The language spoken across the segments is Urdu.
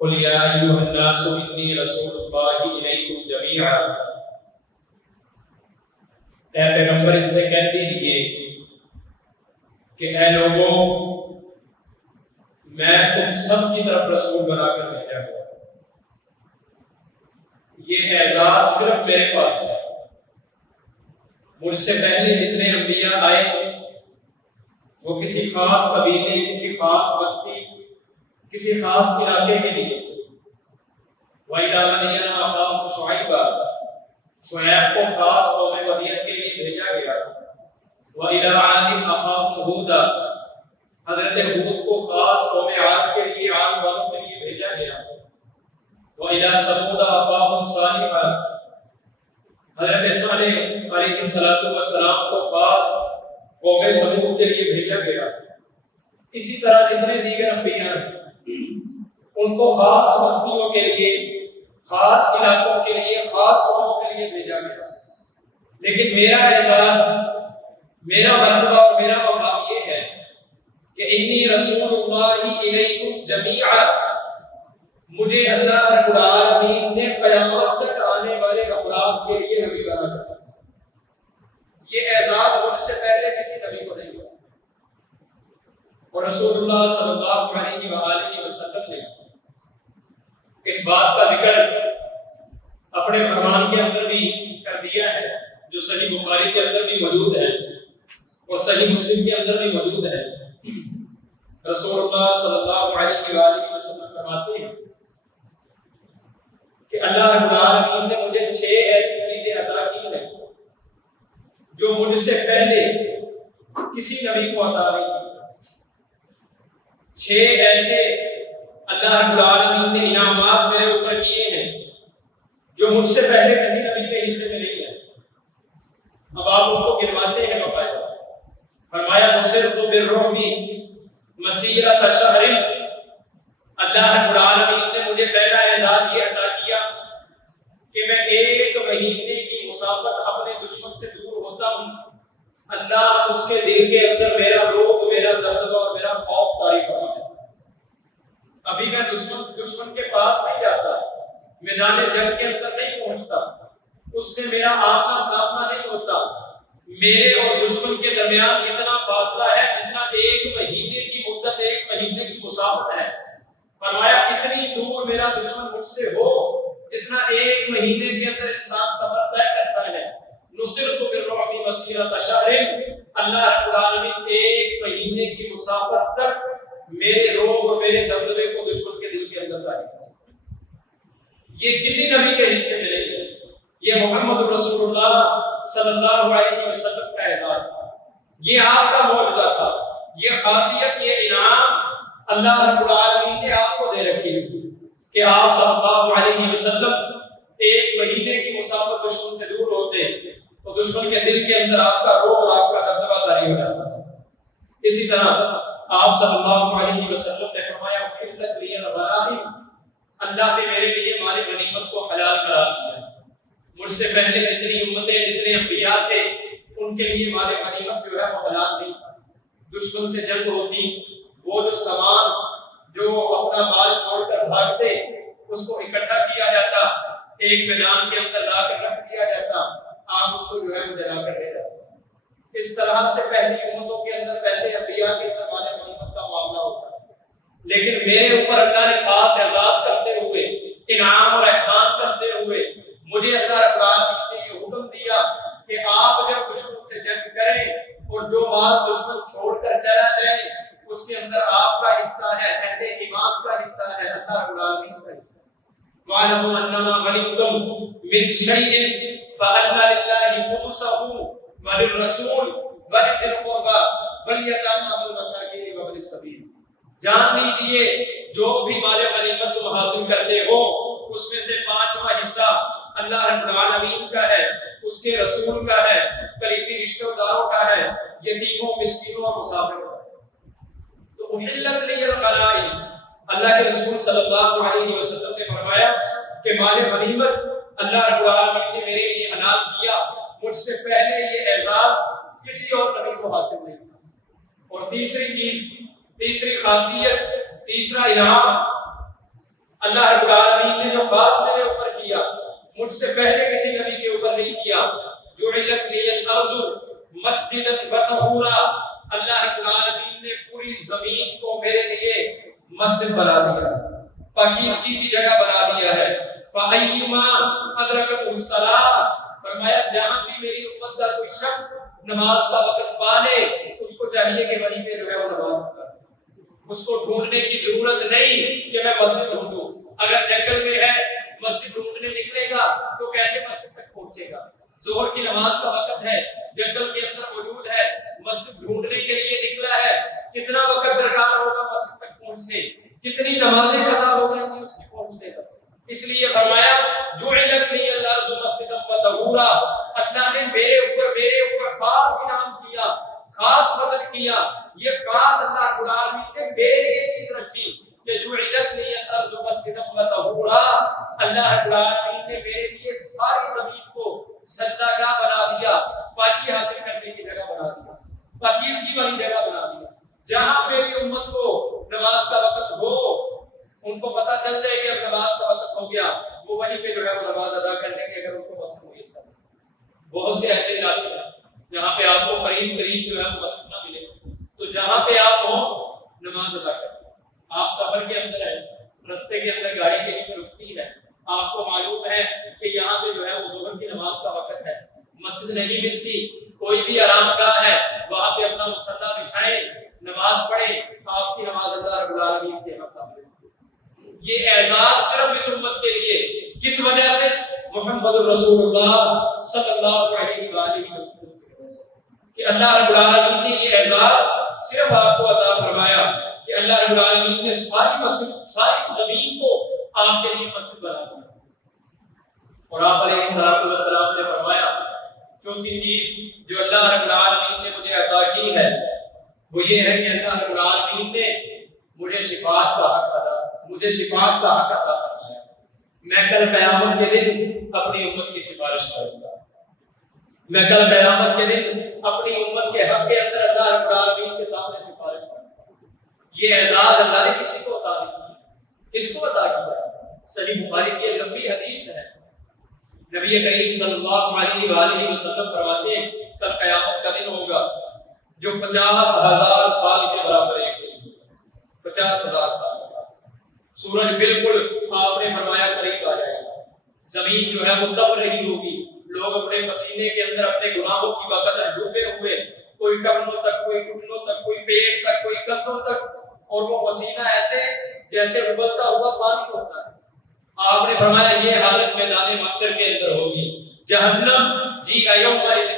قل یا ایھا الناس انی رسول اللہ الیکم جمیعا، اے پیغمبر ان سے کہہ دیجیے کہ اے لوگوں میں تم سب کی طرف رسول بنا کر بھیجا ہوا، یہ اعزاز صرف میرے پاس ہے۔ مجھ سے پہلے جتنے انبیاء آئے وہ کسی خاص قبیلے، کسی خاص بستی، کسی خاص علاقے کے لیے تھے۔ وَإِلَىٰ مَدْيَنَ أَخَاهُمْ شُعَيْبًا، شعیب کو خاص قوم مدین کے لیے بھیجا گیا۔ وَإِلَىٰ عَادٍ أَخَاهُمْ هُودًا، حضرت ہود کو خاص قوم عاد کے لیے، عاد والوں کے لیے بھیجا گیا۔ وَإِلَىٰ ثَمُودَ أَخَاهُمْ صَالِحًا، حضرت صالح علیہ السلام کو خاص قوم سمود کے لیے بھیجا گیا۔ اسی طرح جتنے دیگر انبیاء ہیں ان کو خاص بستیوں کے لیے، خاص علاقوں کے لیے، خاص قوموں کے لیے بھیجا گیا۔ لیکن میرا اعزاز، میرا مرتبہ اور میرا مقام یہ ہے کہ انی رسول اللہ الیکم جمیعا، مجھے اللہ رب العالمین نے قیامت تک آنے والے افراد کے لیے نبی بنا کر، یہ اعزاز مجھ سے پہلے کسی نبی کو نہیں ہوا۔ اور رسول اللہ صلی اللہ علیہ وآلہ وسلم نے اس بات کا ذکر اپنے فرمان کے اندر بھی کر دیا ہے، جو صحیح بخاری کے اندر بھی موجود ہے اور صحیح مسلم کے اندر بھی موجود ہے۔ رسول اللہ صلی اللہ علیہ وآلہ وسلم فرماتے ہیں کہ اللہ رب العالمین نے مجھے 6 ایسی چیزیں عطا کی ہیں جو مجھ سے پہلے کسی نبی کو عطا نہیں کی۔ 6 ایسے اللہ رب العالمین نے انعامات میرے اوپر کیے ہیں جو مجھ سے پہلے کسی نبی کے حصے میں نہیں ہے۔ اب آپ ان کو گنواتے ہیں باقاعدہ۔ فرمایا نصرت بالرعب مسیرۃ شہر، اللہ رب العالمین نے مجھے پہلا اعزاز یہ عطا کیا کہ میں 1 مہینے کی مسافت اپنے دشمن سے دور ہوتا ہوں، اللہ اس کے دل کے اندر میرا رعب، میرا دبدبہ اور میرا خوف طاری فرماتا ہے۔ ابھی میں دشمن کے پاس نہیں جاتا، میدان جنگ کے اندر نہیں پہنچتا، اس سے میرا آمنا سامنا نہیں ہوتا، میرے اور دشمن کے درمیان اتنا فاصلہ ہے جتنا 1 مہینے کی مدت، 1 مہینے کی مسافت ہے۔ فرمایا اتنی دور میرا دشمن مجھ سے ہو جتنا 1 مہینے کے اندر انسان سفر طے کرتا ہے۔ نصرت بالرعب مسیرۃ شہر، اللہ رب العالمین 1 مہینے کی مسافت تک میرے روب اور میرے دبدبے کو دشمن کے دل کے اندر ڈال دیا۔ یہ کسی نبی کے حصے میں نہیں ہے، یہ محمد رسول اللہ صلی اللہ علیہ وسلم کا اعزاز تھا، یہ آپ کا معجزہ تھا، یہ خاصیت، یہ انعام اللہ رب العالمین نے آپ کو دے رکھی تھی کہ آپ صلی اللہ علیہ وسلم 1 مہینے کی مسافت دشمن سے دور ہوتے تو دشمن کے دل کے اندر آپ کا روب اور آپ کا دبدبہ طاری ہو جاتا تھا۔ اسی طرح آپ صلی اللہ علیہ وسلم نے فرمایا احلت لی الغنائم، اللہ نے میرے لیے مال غنیمت کو حلال قرار دیا۔ مجھ سے پہلے جتنی امتیں، جتنے انبیاء تھے ان کے لیے مال غنیمت جو ہے وہ حلال نہیں تھا۔ دشمن سے جنگ ہوتی، وہ جو سامان جو اپنا مال چھوڑ کر بھاگتے اس کو اکٹھا کیا جاتا، ایک میدان کے اندر لا کر رکھ دیا جاتا، آپ اس کو جو ہے مجھے لا کر دے جاتے۔ اس طرح سے پہلی امتوں کے اندر، پہلے انبیاء کے اندر مال غنیمت کا معاملہ ہوتا ہے۔ لیکن میرے اوپر اللہ نے خاص اعزاز کرتے ہوئے، انعام اور احسان کرتے ہوئے مجھے اللہ رب العالمین نے یہ حکم دیا کہ آپ جب دشمن سے جنگ کریں اور جو مال دشمن چھوڑ کر چلا جائے اس کے اندر آپ کا حصہ ہے، اہل ایمان کا حصہ ہے، اللہ رب العالمین کا حصہ ہے۔ وَاعْلَمُوا أَنَّمَا غَنِمْتُم مِّن شَيْءٍ فَأَنَّ لِلَّهِ خُمُسَهُ وَلِلرَّسُولِ وَلِذِي الْقُرْبَىٰ وَالْيَتَامَىٰ وَالْمَسَاكِينِ وَابْنِ السَّبِيلِ، جان لیجئے جو بھی مال غنیمت تم حاصل کرتے ہو اس میں سے 5واں حصہ اللہ رب العالمین کا ہے، اس کے رسول کا ہے، قریبی رشتہ داروں کا ہے، یتیموں، مسکینوں اور مسافروں کا۔ تو احلت لی الغنائم، اللہ کے رسول صلی اللہ علیہ وسلم نے فرمایا کہ مال غنیمت اللہ رب العالمین نے میرے لیے حلال کیا، مجھ سے پہلے یہ اعزاز کسی اور نبی کو حاصل نہیں تھا۔ اور تیسری چیز، تیسری خاصیت، تیسرا انعام اللہ رب العالمین نے جو خاص میرے اوپر کیا مجھ سے پہلے کسی نبی کے اوپر نہیں کیا. جعلت لی الارض مسجدا وطہورا، اللہ رب العالمین نے پوری زمین کو میرے لیے مسجد بنا دیا، پاکیزگی کی جگہ بنا دیا ہے. فَأَيُّمَا أَدْرَكَتْهُ الصَّلَاةُ، فرمایا جہاں بھی میری امت کا کوئی شخص نماز کا وقت پالے اس کو چاہیے کہ وہیں پہ جو ہے وہ نماز پڑھے. اس کو ڈھونڈنے کی ضرورت نہیں کہ میں مسجد ڈھونڈوں. اگر جنگل میں ہے مسجد ڈھونڈنے نکلے گا تو کیسے مسجد تک پہنچے گا؟ ظہر کی نماز کا وقت ہے، جنگل کے اندر موجود ہے، مسجد ڈھونڈنے کے لیے نکلا ہے، کتنا وقت درکار ہوگا مسجد تک پہنچنے، کتنی نمازیں قضا ہو جائیں گی اس کی پہنچنے کا. اس لیے فرمایا جعلت لی الارض مسجدا وطہورا، اللہ نے میرے اوپر خاص انعام کیا، خاص فضل کیا. یہ خاص اللہ رب العالمین نے میرے لیے چیز رکھی کہ جعلت لی الارض مسجدا وطہورا، اللہ رب العالمین نے میرے لیے ساری زمین کو سجدہ گاہ بنا دیا، پاکی حاصل کرنے کی جگہ بنا دیا، پاکیزگی والی جگہ بنا دیا. جہاں میری امت کو نماز کا وقت ہو، ان کو پتہ چل جائے کہ اب نماز کا وقت ہو گیا، وہ وہیں پہ جو ہے وہ نماز ادا کر لیں گے اگر ان کو مسجد میسر. بہت سے ایسے علاقے ہیں جہاں پہ آپ کو قریب جو ہے وہ مسجد نہ ملے، تو جہاں پہ آپ ہو نماز ادا کریں. آپ سفر کے اندر ہیں، رستے کے اندر گاڑی کہیں پہ رکتی ہے، آپ کو معلوم ہے کہ یہاں پہ جو ہے وہ ظہر کی نماز کا وقت ہے، مسجد نہیں ملتی، کوئی بھی آرام گاہ ہے وہاں پہ اپنا مصلی بچھائیں، نماز پڑھیں، آپ کی نماز اللہ رب العالمین کے ہاں قابل. یہ اعزاز صرف اس امت کے لیے، کس وجہ سے؟ محمد رسول اللہ صلی اللہ علیہ وآلہ وسلم کی وجہ سے، کہ اللہ رب العالمین نے یہ اعزاز صرف آپ کو عطا فرمایا کہ اللہ رب العالمین نے ساری زمین کو آپ کے لیے مسجد بنا دیا. اور آپ علیہ السلام نے فرمایا چوتھی چیز جو اللہ رب العالمین نے مجھے عطا کی ہے وہ یہ ہے کہ اللہ رب العالمین نے مجھے شفاعت کا حق عطا فرمایا. میں کل قیامت کے دن اپنی امت کی سفارش کروں گا، میں کل قیامت کے دن اپنی امت کے حق کے اندر اللہ رب العالمین کے سامنے سفارش کروں گا. یہ اعزاز اللہ نے کسی کو عطا نہیں کیا. کس کو عطا کیا؟ صحیح بخاری کی ایک لمبی حدیث ہے، نبی کریم صلی اللہ علیہ وآلہ وسلم فرماتے ہیں کل قیامت کا دن ہوگا جو 50,000 سال کے برابر ایک دن ہوگا. 50,000 سال سورج بالکل آپ نے فرمایا قریب آ جائے گا، زمین جو ہے وہ تپ رہی ہوگی، لوگ اپنے پسینے کے اندر اپنے گناہوں کی بقدر ڈوبے ہوئے، کوئی ٹخنوں تک، کوئی گھٹنوں تک، کوئی پیٹ تک، کوئی کندھوں تک، اور وہ پسینہ ایسے جیسے ابلتا ہوا پانی ہوتا ہے. آپ نے فرمایا یہ حالت میدان محشر کے اندر ہوگی. جہنم جی یومئذ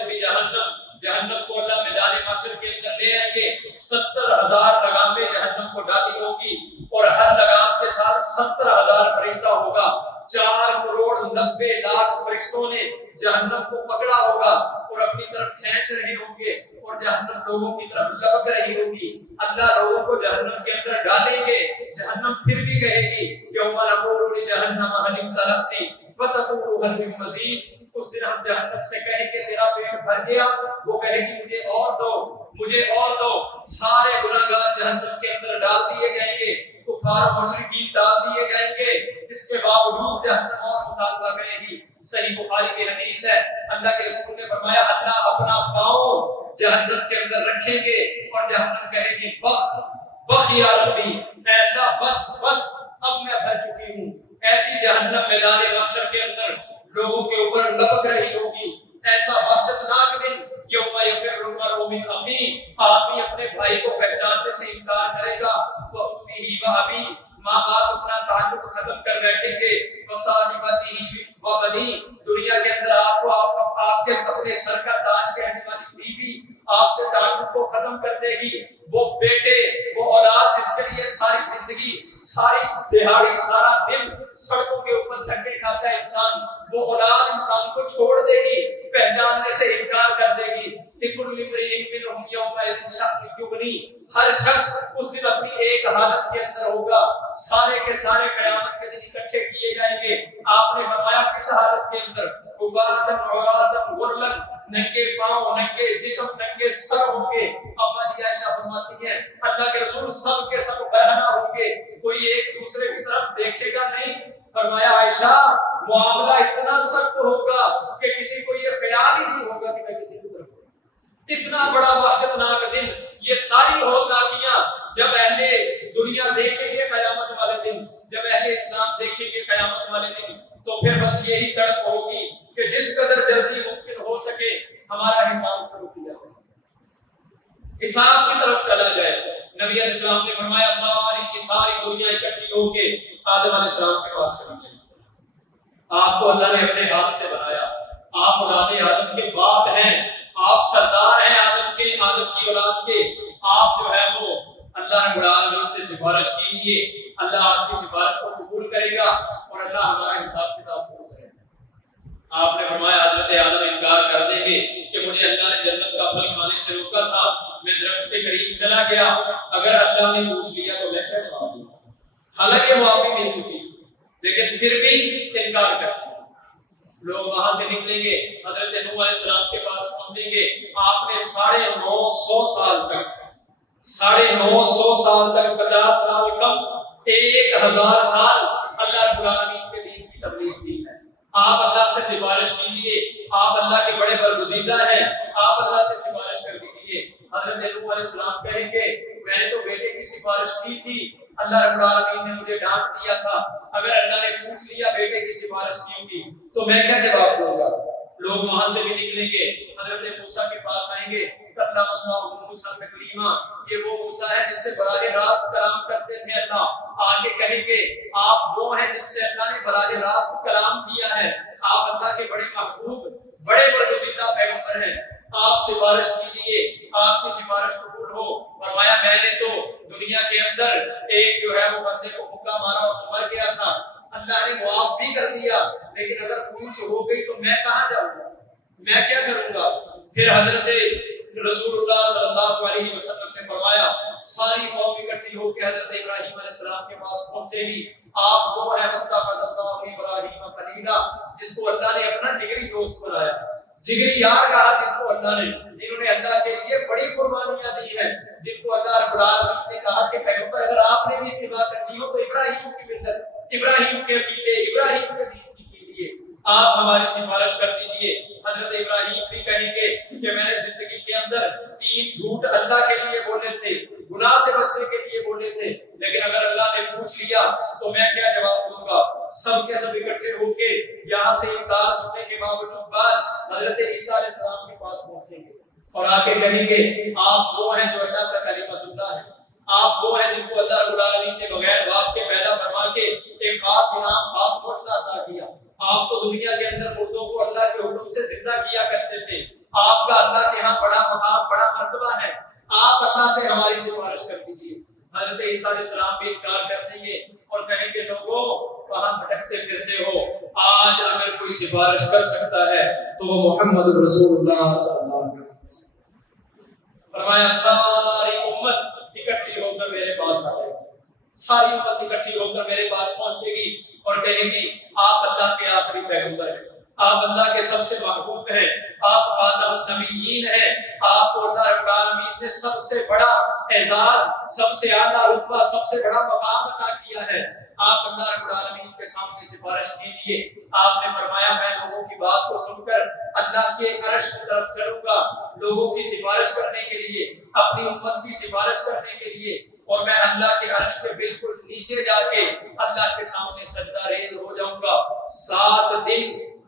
جہنم کو اللہ میدان محشر کے اندر لے آئیں گے، 70,000 لگامیں جہنم کو ڈالی ہوگی اور ہر لگام کے ساتھ 70,000 فرشتہ ہوگا. 4,90,00,000 فرشتوں نے جہنم کو پکڑا ہوگا اور اپنی طرف کھینچ رہے ہوں گے اور جہنم لوگوں کی طرف لپک رہی ہوگی. اللہ لوگوں کو جہنم کے اندر ڈالیں گے، جہنم پھر بھی کہے گی یوم نقول لجہنم هل امتلأت وتقول هل من مزید. اس دن ہم جہنم سے کہیں گے تیرا پیٹ بھر گیا، وہ کہے گی مجھے اور دو، مجھے اور دو. سارے گناہگار جہنم کے اندر ڈال دیے جائیں گے، کفار و مشرکین ڈال دیے جائیں گے، اس کے باوجود جہنم اور مطالبہ کرے گی. صحیح بخاری کی حدیث ہے، اللہ کے رسول نے فرمایا اللہ اپنا پاؤں جہنم کے اندر رکھیں گے اور جہنم کہے گی بخ یا ربی، اے اللہ بس اب میں بھر چکی ہوں. ایسی جہنم میدان محشر کے اندر لوگوں کے اوپر لپک رہی ہوگی. ایسا وحشتناک دن یوم یفر المرء من اخیہ، آدمی اپنے بھائی کو پہچاننے سے انکار کرے گا. وامہ وابی، ماں باپ اپنا تعلق ختم کر بیٹھیں گے. وصاحبتہ وبنی، دنیا کے اندر آپ کو آپ کے اپنے سر کا تاج کہنے والی بیوی آپ سے تعلق کو ختم کر دے گی. وہ بیٹے، وہ اولاد جس کے لیے ساری زندگی، ساری دہاڑی، سارا دن سڑکوں کے اوپر دھکے کھاتا ہے انسان، وہ اولاد انسان کو چھوڑ دے گی، پہچاننے سے انکار کر دے گی. لکل امرئ منہم یومئذ شأن یغنی، ہر شخص اس دن اپنی ایک حالت کے اندر ہوگا. سارے کے سارے قیامت کے دن اکٹھے کیے جائیں گے. آپ نے فرمایا کس حالت کے اندر؟ حفاۃ عراۃ غرلا، ننگے پاؤں، ننگے جسم، ننگے سر ہوں گے. اما جی عائشہ فرماتی ہیں اللہ کے رسول سب کے سب برہنہ ہوں گے، کوئی ایک دوسرے کی طرف دیکھے گا نہیں. فرمایا عائشہ معاملہ اتنا سخت ہوگا کہ کسی کو یہ خیال ہی نہیں ہوگا کہ میں کسی کی طرف ہوں۔ اتنا بڑا وحشتناک دن، یہ ساری ہولناکیاں جب اہل دنیا دیکھیں گے قیامت والے دن، جب اہل اسلام دیکھیں گے قیامت والے دن، تو پھر بس یہی تڑپ ہوگی کہ جس قدر جلدی ممکن ہو سکے ہمارا حساب شروع کیا جائے، حساب کی طرف چلا جائے۔ نبی علیہ السلام نے فرمایا ساری کی ساری دنیا اکٹھی ہو کے آدم علیہ السلام کے پاس چلی گئی۔ آپ کو اللہ نے اپنے ہاتھ سے بنایا، آپ اولاد آدم کے باپ ہیں، آپ سردار ہیں آدم کی اولاد کے، آپ جو ہے وہ اللہ رب العالمین سے سفارش کیجیے، اللہ آپ کی سفارش کو قبول کرے گا اور اللہ ہمارا حساب کتاب شروع کرے گا۔ آپ نے فرمایا حضرت آدم انکار کر دیں گے کہ مجھے اللہ نے جنت کا پھل کھانے سے روکا تھا، میں درخت کے قریب چلا گیا، اگر اللہ نے پوچھ لیا تو میں کیا جواب دوں؟ حالانکہ معافی مل چکی لیکن پھر بھی انکار کرتے ہیں۔ لوگ وہاں سے نکلیں گے، حضرت نوح علیہ السلام کے پاس پہنچیں گے، آپ نے 950 سال تک 50 سال کم 1000 سال اللہ رب العالمین کے دین کی تبلیغ کی ہے۔ آپ اللہ سے سفارش کیجیے، آپ اللہ کے بڑے برگزیدہ ہیں، آپ اللہ سے سفارش کر دیجیے۔ حضرت نوح علیہ السلام کہیں گے میں نے تو بیٹے کی سفارش کی تھی، اللہ رب العالمین نے مجھے ڈانٹ دیا تھا، اگر اللہ نے پوچھ لیا بیٹے کی سفارش کی تھی تو میں کیا جواب دوں گا؟ لوگ وہاں سے بھی نکلیں گے، حضرت موسیٰ کے پاس آئیں گے، کلم اللہ موسیٰ تکلیما، یہ وہ موسیٰ ہے جس سے براہ راست کلام کرتے تھے اللہ۔ آگے کہیں گے آپ وہ ہیں جن سے اللہ نے براہ راست کلام کیا ہے، آپ اللہ کے بڑے محبوب بڑے برگزیدہ پیغمبر ہیں، آپ سفارش کیجئے، آپ کی سفارش قبول ہو۔ فرمایا میں نے تو دنیا کے اندر ایک جو ہے وہ بندے کو بھوکا مارا اور مر گیا تھا، اللہ نے معاف بھی کر دیا، لیکن اگر پوچھ ہو گئی تو میں کہاں جاؤں گا، میں کیا کروں گا؟ پھر حضرت رسول اللہ صلی اللہ علیہ وسلم نے فرمایا ساری قوم اکٹھی ہو کے حضرت ابراہیم علیہ السلام کے پاس پہنچے گی، آپ وہ ہے واتخذ اللہ ابراہیم خلیلا، جس کو اللہ نے اپنا جگری دوست بنایا، جگری یار کہا جس کو اللہ نے، جنہوں نے اللہ کے لیے بڑی قربانیاں دی ہیں، جن کو اللہ رب العالمین نے کہا کہ پیغمبر اگر آپ نے بھی اتباع کرنی ہو تو ابراہیم کی ملت، ابراہیم کے عقیدے، ابراہیم کے دین کی کیجیے، آپ ہماری سفارش کر دیجیے۔ حضرت ابراہیم بھی کہیں گے کہ میں نے زندگی کے اندر 3 جھوٹ اللہ کے لیے بولے تھے، گناہ سے بچنے کے لیے بولے تھے، لیکن اگر اللہ نے پوچھ لیا تو میں کیا جواب دوں گا؟ سب کے سب اکٹھے ہو کے یہاں سے انکار سننے کے باوجود بعد حضرت عیسیٰ علیہ السلام کے پاس پہنچیں گے اور آ کے کہیں گے آپ وہ ہیں جو اللہ کا کلمۃ اللہ ہے، آپ وہ ہیں جن کو اللہ رب العالمین نے بغیر باپ کے پیدا فرما کے ایک خاص انعام، خاص معجزہ عطا کیا۔ آپ تو دنیا کے اندر مردوں کو اللہ کے حکم سے زندہ کیا کرتے تھے، آپ کا اللہ کے ہاں بڑا مقام، بڑا مرتبہ ہے، آپ اللہ سے ہماری سفارش کر دیجیے۔ حضرت عیسیٰ علیہ السلام بھی انکار کر دیں گے اور کہیں گے لوگوں کہاں بھٹکتے پھرتے ہو، آج اگر کوئی سفارش کر سکتا ہے تو وہ محمد رسول اللہ صلی اللہ علیہ وسلم۔ فرمایا ساری امت اکٹھی ہو کر میرے پاس آئے گی، ساری امت اکٹھی ہو کر میرے پاس پہنچے گی اور کہے گی آپ اللہ کے آخری پیغمبر ہیں، آپ اللہ کے سب سے محبوب ہیں، آپ خاتم النبیین ہیں، آپ کو اللہ رب العالمین نے سب سے بڑا اعزاز، سب سے اعلیٰ رتبہ، سب سے بڑا مقام عطا کیا ہے، آپ اللہ رب العالمین کے سامنے سفارش کیجیے۔ آپ نے فرمایا میں لوگوں کی بات کو سن کر اللہ کے عرش کی طرف چلوں گا، لوگوں کی سفارش کرنے کے لیے، اپنی امت کی سفارش کرنے کے لیے، اور میں اللہ کے عرش کے بالکل نیچے جا کے اللہ کے سامنے سجدہ ریز ہو جاؤں گا۔ 7 دن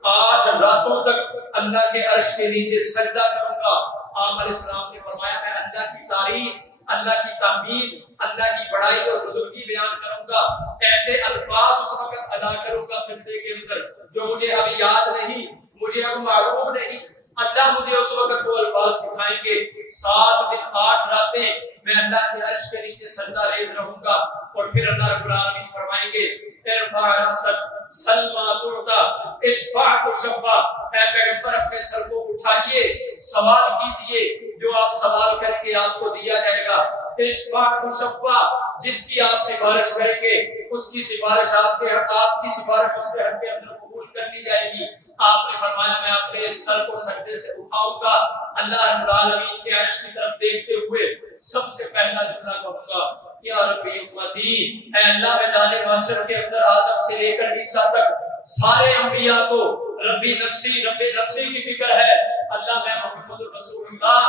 8 راتوں تک اللہ کے عرش کے نیچے سجدہ کروں گا۔ آپ علیہ السلام نے فرمایا میں اللہ کی تعریف، اللہ کی تعمید، اللہ کی بڑائی اور بزرگی بیان کروں گا، ایسے الفاظ اس وقت ادا کروں گا سجدے کے اندر جو مجھے اب یاد نہیں، مجھے اب معلوم نہیں، اللہ مجھے اس وقت وہ الفاظ سکھائیں گے۔ 7 دن 8 راتیں میں اللہ کے عرش کے نیچے سجدہ ریز رہوں گا، اور پھر اللہ رب العالمین فرمائیں گے ارفع رأسک سلما تعطا اشفع تشفع، اے پیغمبر اپنے سر کو اٹھائیے، سوال کیجئے، جو آپ سوال کریں گے آپ کو دیا جائے گا۔ اشفع تشفع، جس کی آپ سفارش کریں گے اس کی سفارش آپ کی سفارش اس کے حق کے اندر قبول کر لی جائے گی۔ آپ نے فرمایا میں اپنے سر کو سجدے سے اٹھاؤں گا، اللہ رب العالمین کے عرش کی طرف دیکھتے ہوئے سب سے پہلا جملہ کہوں گا یا ربی امتی، اے اللہ میدان محشر کے اندر آدم سے لے کر عیسیٰ تک سارے انبیاء کو ربی نفسی کی فکر ہے، اللہ میں محمد رسول اللہ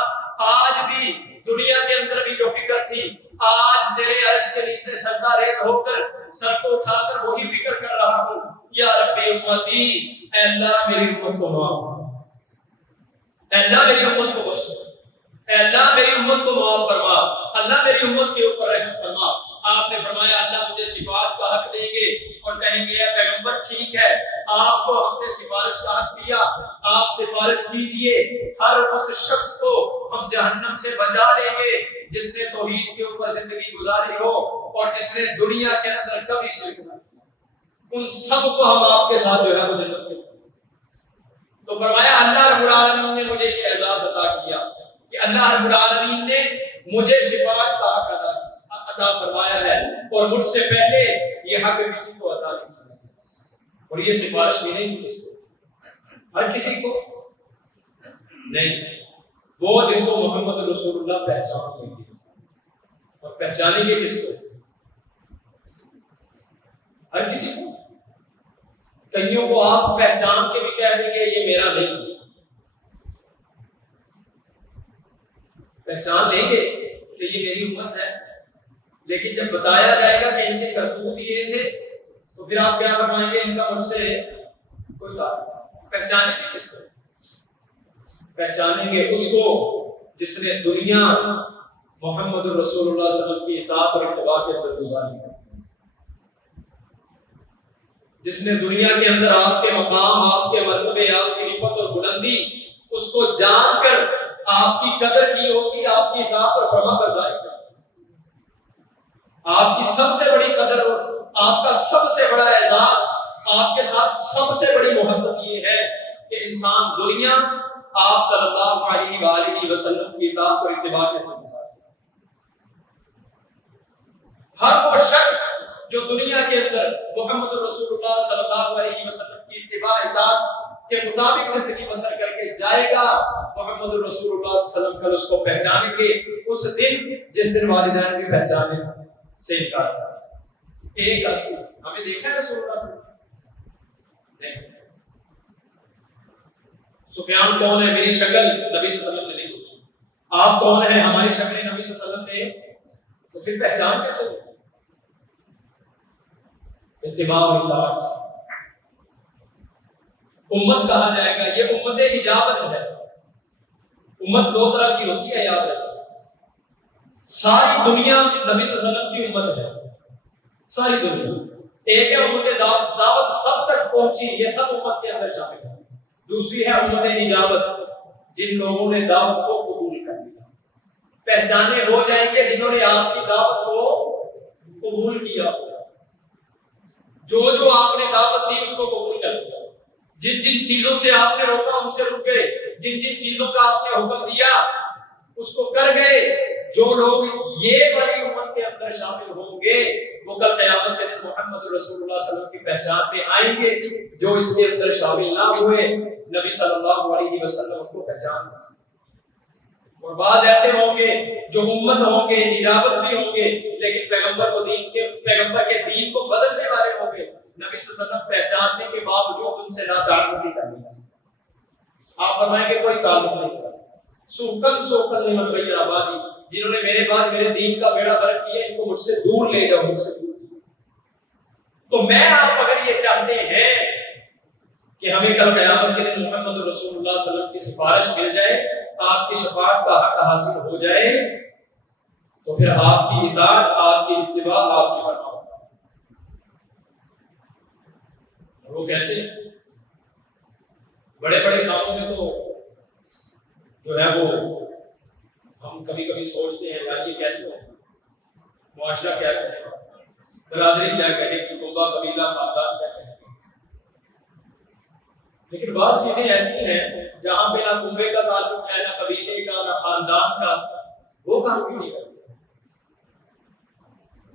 آج بھی دنیا کے اندر بھی جو فکر تھی آج تیرے عرش کے نیچے سجدہ ریز ہو کر سر کو اٹھا کر وہی فکر کر رہا ہوں، یا ربی امتی، اے اللہ میری امت کو معاف، اے اللہ میری امت کو بخش، اے اللہ میری امت کو معاف فرما، اللہ میری امت کے اوپر رحم فرما۔ آپ نے فرمایا اللہ مجھے شفاعت کا حق دیں گے اور کہیں گے اے پیغمبر ٹھیک ہے، آپ کو ہم نے سفارش کا حق دیا، آپ سفارش کیجئے، ہر اس شخص کو ہم جہنم سے بچا لیں گے جس نے توحید کے اوپر زندگی گزاری ہو اور جس نے دنیا کے اندر کبھی شرک نہ کیا، ان سب کو ہم آپ کے ساتھ جو ہے وہ جنت میں۔ تو فرمایا اللہ رب العالمین نے مجھے یہ اعزاز عطا کیا کہ اللہ رب العالمین نے مجھے شفاعت کا حق عطا فرمایا ہے اور مجھ سے پہلے یہ حق کسی کو عطا نہیں کیا، اور یہ سفارش بھی نہیں کسی کو، ہر کسی کو نہیں، وہ جس کو محمد رسول اللہ پہچان لیں گے، اور پہچانیں گے کس کو؟ ہر کسی کو۔ کئیوں کو آپ پہچان کے بھی کہہ دیں گے یہ میرا نہیں، پہچان لیں گے کہ یہ میری امت ہے، لیکن جب بتایا جائے گا کہ ان کے کرتوت یہ تھے تو پھر آپ کیا فرمائیں گے ان کا مجھ سے کوئی تعلق نہیں۔ پہچانیں گے کس کو؟ پہچانیں گے اس کو جس نے دنیا محمد رسول اللہ صلی اللہ علیہ وسلم کی اطاعت اور اتباع کے اندر گزاری ہے، جس نے دنیا کے اندر آپ کے مقام، آپ کے مرتبے، آپ کی رفعت اور بلندی اس کو جان کر آپ کی قدر کی ہوگی، آپ کی اطاعت اور فرما برداری کی، آپ کی سب سے بڑی قدر اور آپ کا سب سے بڑا اعزاز، آپ کے ساتھ سب سے بڑی محبت یہ ہے کہ انسان دنیا آپ صلی اللہ علیہ وآلہ وسلم کی اطاعت اور اتباع کے اندر گزارے۔ ہر وہ شخص جو دنیا کے اندر محمد رسول اللہ صلی اللہ علیہ وسلم کی اتباع اطاعت کے مطابق زندگی بسر کر کے جائے گا، محمد رسول اللہ صلی اللہ علیہ وسلم کل اس کو پہچانیں گے اس دن جس دن والدین بھی پہچاننے سے انکار کریں۔ ایک اصل ہمیں دیکھا ہے رسول اللہ صلی اللہ علیہ وسلم، سفیان کون ہے؟ میری شکل نبی صلی اللہ علیہ وسلم نے نہیں دیکھی، آپ کون ہیں؟ ہماری شکلیں نبی صلی اللہ علیہ وسلم نے، تو پھر پہچان کیسے ہوگی؟ اتباع و اطاعت سے۔ امت کہا جائے گا، یہ امت اجابت ہے۔ امت دو طرح کی ہوتی ہے، یاد رکھیں، ساری دنیا نبی صلی اللہ علیہ وسلم کی امت ہے، ساری دنیا۔ ایک ہے امت دعوت، دعوت سب تک پہنچی، یہ سب امت کے اندر شامل ہے۔ دوسری ہے امت اجابت، جن لوگوں نے دعوت کو قبول کر لیا، پہچانے ہو جائیں گے جنہوں نے آپ کی دعوت کو قبول کیا، جو آپ نے دعوت دی اس کو قبول کر لیا، جن جن چیزوں سے آپ نے روکا ان سے رک گئے، جن جن چیزوں کا آپ نے حکم دیا اس کو کر گئے۔ جو لوگ یہ والی امت کے اندر شامل ہوں گے وہ کل قیامت کے دن محمد رسول اللہ صلی اللہ علیہ وسلم کی پہچان میں آئیں گے۔ جو اس کے اندر شامل نہ ہوئے نبی صلی اللہ علیہ وسلم کو پہچان نہیں۔ اور بعض ایسے ہوں گے جو امت ہوں گے، اجابت بھی ہوں گے، لیکن پیغمبر کے دین کو بدلنے والے ہوں گے، نبی صلی اللہ علیہ وسلم پہچاننے کے باوجود ان سے ناتعلقی کرنی ہے۔ آپ فرمائیں گے کوئی تعلق نہیں کرتا، سوکن لمن غیر آبادی، جنہوں نے میرے بعد میرے دین کا بیڑا غرق کیا ان کو مجھ سے دور لے جاؤ، مجھ سے دور۔ تو میں آپ اگر یہ چاہتے ہیں کہ ہمیں کل قیامت کے دن محمد رسول اللہ صلی اللہ علیہ وسلم کی سفارش مل جائے، آپ کی شفاعت کا حق حاصل ہو جائے، تو پھر آپ کی اطاعت، آپ کی اتباع، آپ کی فرمان۔ وہ کیسے؟ بڑے بڑے کاموں میں تو جو ہے وہ ہم کبھی کبھی سوچتے ہیں یار یہ کیسے ہو، معاشرہ کیا کہے گا، برادری کیا کہے گی، کنبہ قبیلہ خاندان کیا کہے گا، لیکن بعض چیزیں ایسی ہیں جہاں پہ نہ کنبے کا تعلق ہے، نہ قبیلے کا، نہ خاندان کا، وہ کام بھی نہیں کرتے۔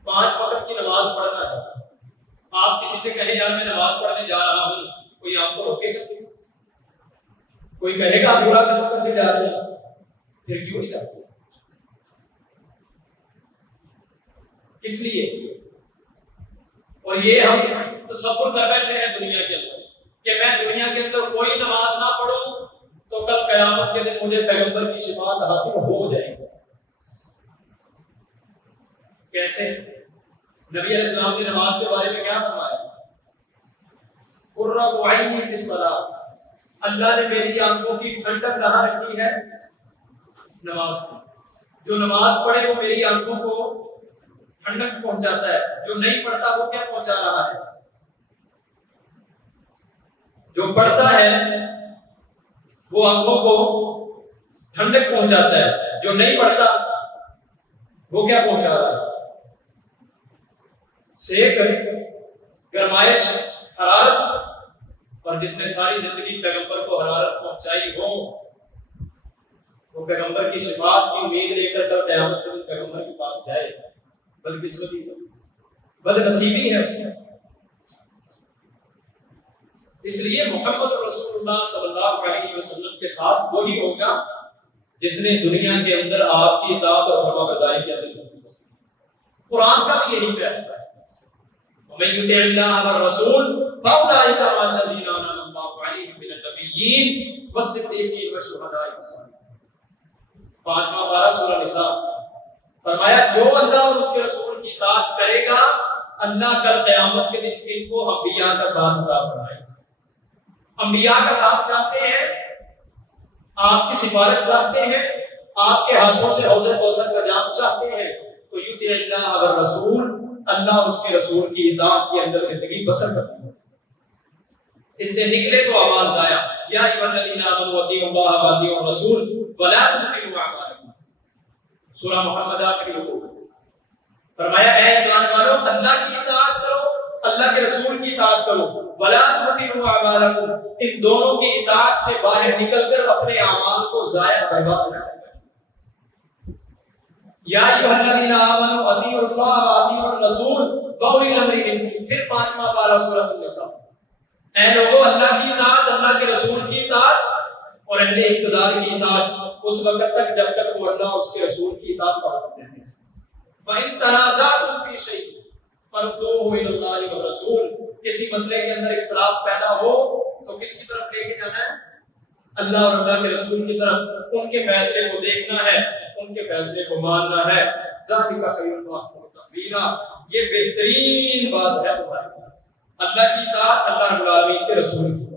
5 وقت کی نماز پڑھنا ہے، آپ کسی سے کہیں یار میں نماز پڑھنے جا رہا ہوں، کوئی آپ کو روکے گا؟ کوئی کہے گا برا کام کرنے جا رہے ہیں، پھر کیوں نہیں کرتے؟ کس لیے؟ اور یہ ہم تصور کر بیٹھے ہیں دنیا کے اندر کہ میں دنیا کے اندر کوئی نماز نہ پڑھوں تو کل قیامت کے دن مجھے پیغمبر کی شفاعت حاصل ہو جائے گی۔ کیسے؟ نبی علیہ السلام نے نماز کے بارے میں کیا فرمایا؟ قرۃ عینی فی الصلاۃ، اللہ نے میری آنکھوں کی ٹھنڈک کہاں رکھی ہے؟ نماز میں۔ جو نماز پڑھے وہ میری آنکھوں کو ٹھنڈک پہنچاتا ہے، جو نہیں پڑھتا وہ کیا پہنچا رہا ہے؟ جو پڑھتا ہے وہ آنکھوں کو ٹھنڈک پہنچاتا ہے، جو نہیں پڑھتا وہ کیا پہنچا رہا ہے؟ صحت، گرمائش، حرارت۔ اور جس نے ساری زندگی پیغمبر کو حرارت پہنچائی ہو وہ پیغمبر کی شفاعت کی امید لے کر کل قیامت کے دن پیغمبر کے پاس جائے، بدقسمتی ہے، بد نصیبی ہے اس میں۔ اس لیے محمد رسول اللہ صلی اللہ علیہ وسلم کے ساتھ وہی ہوگا جس نے دنیا کے اندر آپ کی اطاعت اور فرمانبرداری کے اندر زندگی بسری۔ قرآن کا بھی یہی فیصلہ ہے، وَمَن يُطِعِ اللَّهَ وَالرَّسُولَ فَأُولَٰئِكَ مَعَ الَّذِينَ أَنْعَمَ اللَّهُ عَلَيْهِم مِّنَ النَّبِيِّينَ وَالصِّدِّيقِينَ وَالشُّهَدَاءِ وَالصَّالِحِينَ۔ 5واں پارہ سورہ نساء۔ فرمایا جو اللہ اور اس کے رسول کی اطاعت کرے گا اللہ کل قیامت کے دن ان کو انبیاء کا ساتھ عطا فرمائے گا۔ انبیاء کا ساتھ چاہتے ہیں، آپ کی سفارش چاہتے ہیں، آپ کے ہاتھوں سے حوض کوثر کا جام چاہتے ہیں تو یطیع اللہ والرسول، اللہ اور اس کے رسول کی اطاعت کے اندر زندگی بسر کرتے ہیں۔ اس سے نکلے تو اعمال ضائع۔ یا ایھا الذین آمنوا اطیعوا اللہ واطیعوا الرسول ولا تبطلوا اعمالکم، سورہ محمد آخری رکوع۔ فرمایا اے ایمان والو اللہ کی اطاعت کرو، اللہ کے رسول کی اطاعت کرو، ولا تبطلوا اعمالکم، ان دونوں کی اطاعت سے باہر نکل کر اپنے اعمال کو ضائع برباد نہ کریں۔ یا ایھا الذین آمنوا اطیعوا اللہ واطیعوا الرسول واولی الامر منکم، پھر 5واں پارہ سورۃ النساء۔ اے لوگوں اللہ کی اطاعت، اللہ کے رسول کی اطاعت اور اہل اقتدار کی اطاعت اس وقت تک جب تک وہ اللہ اور اس کے رسول کی اطاعت کرتے ہیں۔ فَإِن تَنَازَعْتُمْ فِي شَيْءٍ فَرُدُّوهُ إِلَى اللَّهِ وَالرَّسُولِ، کسی مسئلے کے اندر اختلاف پیدا ہو تو کس کی طرف لے کے جانا ہے؟ اللہ اور اللہ کے رسول کی طرف۔ ان کے فیصلے کو دیکھنا ہے، ان کے فیصلے کو ماننا ہے۔ ذَلِكَ خَيْرٌ وَأَحْسَنُ تَأْوِيلًا، یہ بہترین بات ہے تمہارے لیے، اللہ کی اطاعت، اللہ رب العالمین کے رسول کی۔